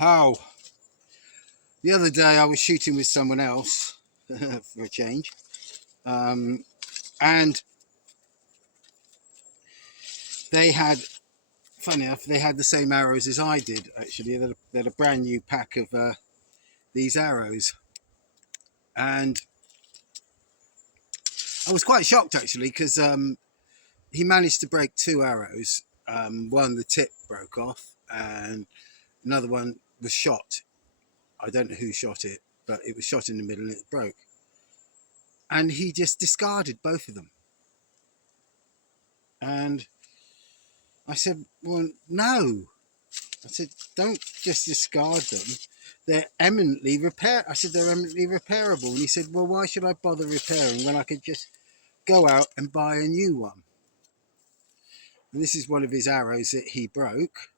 How? The other day I was shooting with someone else for a change, and they had, funny enough, they had the same arrows as I did. Actually, they had a brand new pack of these arrows, and I was quite shocked actually because he managed to break two arrows. One, the tip broke off, and another one was shot. I don't know who shot it, but it was shot in the middle and it broke. And he just discarded both of them. And I said, well, no. I said, don't just discard them. They're eminently repair. I said, they're eminently repairable. And he said, well, why should I bother repairing when I could just go out and buy a new one? And this is one of his arrows that he broke,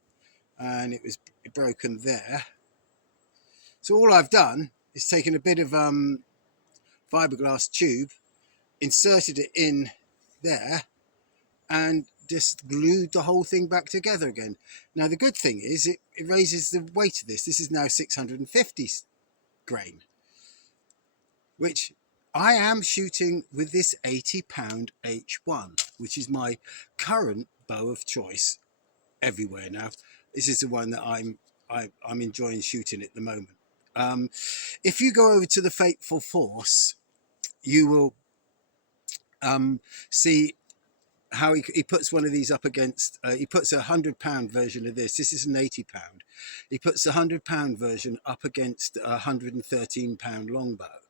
and it was broken there. So all I've done is taken a bit of fiberglass tube, inserted it in there, and just glued the whole thing back together again. Now the good thing is it raises the weight of this. This is now 650 grain, which I am shooting with this 80-pound H1, which is my current bow of choice everywhere now. This is the one that I'm enjoying shooting at the moment. If you go over to the Fateful Force, you will see how he puts one of these up against, he puts a 100-pound version of this. This is an 80-pound. He puts the 100-pound version up against a 113-pound longbow.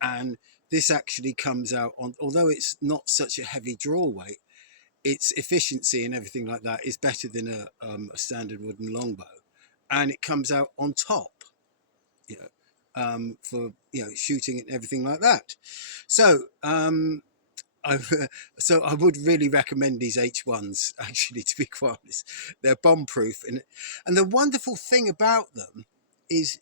And this actually comes out on, although it's not such a heavy draw weight, its efficiency and everything like that is better than a standard wooden longbow. And it comes out on top, you know, for, you know, shooting and everything like that. So, so I would really recommend these H1s, actually, to be quite honest. They're bomb proof. And the wonderful thing about them is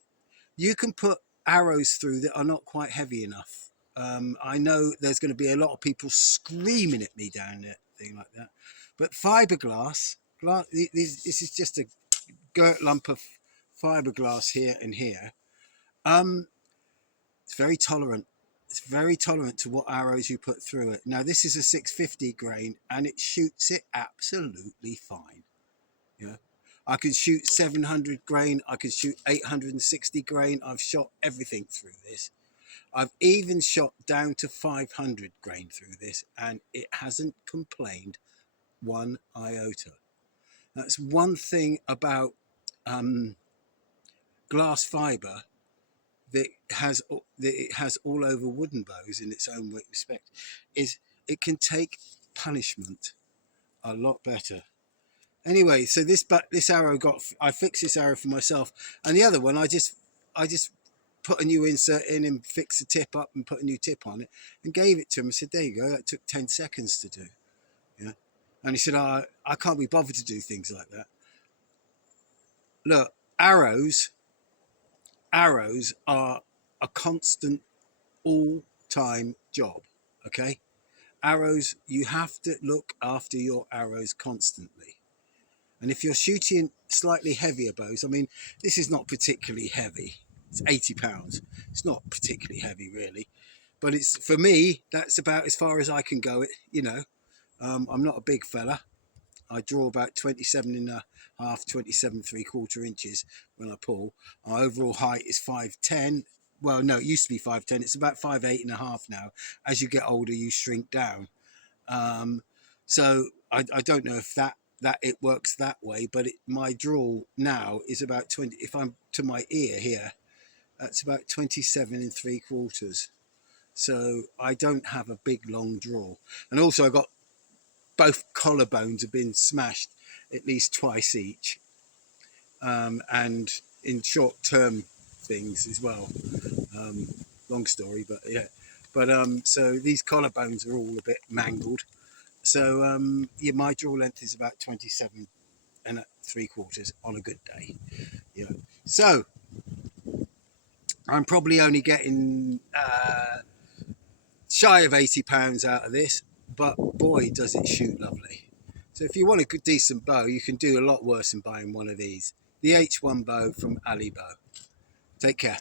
you can put arrows through that are not quite heavy enough. I know there's going to be a lot of people screaming at me down there, thing like that. But fiberglass, this is just a girt lump of fiberglass here and here. It's very tolerant. It's very tolerant to what arrows you put through it. Now this is a 650 grain and it shoots it absolutely fine. Yeah, I could shoot 700 grain. I could shoot 860 grain. I've shot everything through this. I've even shot down to 500 grain through this, and it hasn't complained one iota. That's one thing about glass fibre that it has all over wooden bows in its own respect, is it can take punishment a lot better. Anyway, so this arrow I fixed this arrow for myself, and the other one I just put a new insert in and fixed the tip up and put a new tip on it and gave it to him. I said, there you go, that took 10 seconds to do. Yeah. And he said, I can't be bothered to do things like that. Look, arrows are a constant all-time job, okay? Arrows, you have to look after your arrows constantly. And if you're shooting slightly heavier bows, I mean, this is not particularly heavy. It's 80 pounds. It's not particularly heavy, really. But it's, for me, that's about as far as I can go. You know, I'm not a big fella. I draw about 27.5, 27.75 inches when I pull. Our overall height is 5'10". Well, no, it used to be 5'10". It's about 5'8.5" now. As you get older, you shrink down. So I don't know if that it works that way, but my draw now is about 20. If I'm to my ear here, that's about 27.75. So I don't have a big long draw. And also I got both collarbones have been smashed at least twice each, and in short-term things as well. Long story, but yeah. But so these collarbones are all a bit mangled. So yeah, my draw length is about 27.75 on a good day. You know, so I'm probably only getting shy of 80 pounds out of this, but boy does it shoot lovely. So if you want a good decent bow, you can do a lot worse than buying one of these. the H1 bow from Alibow. Take care.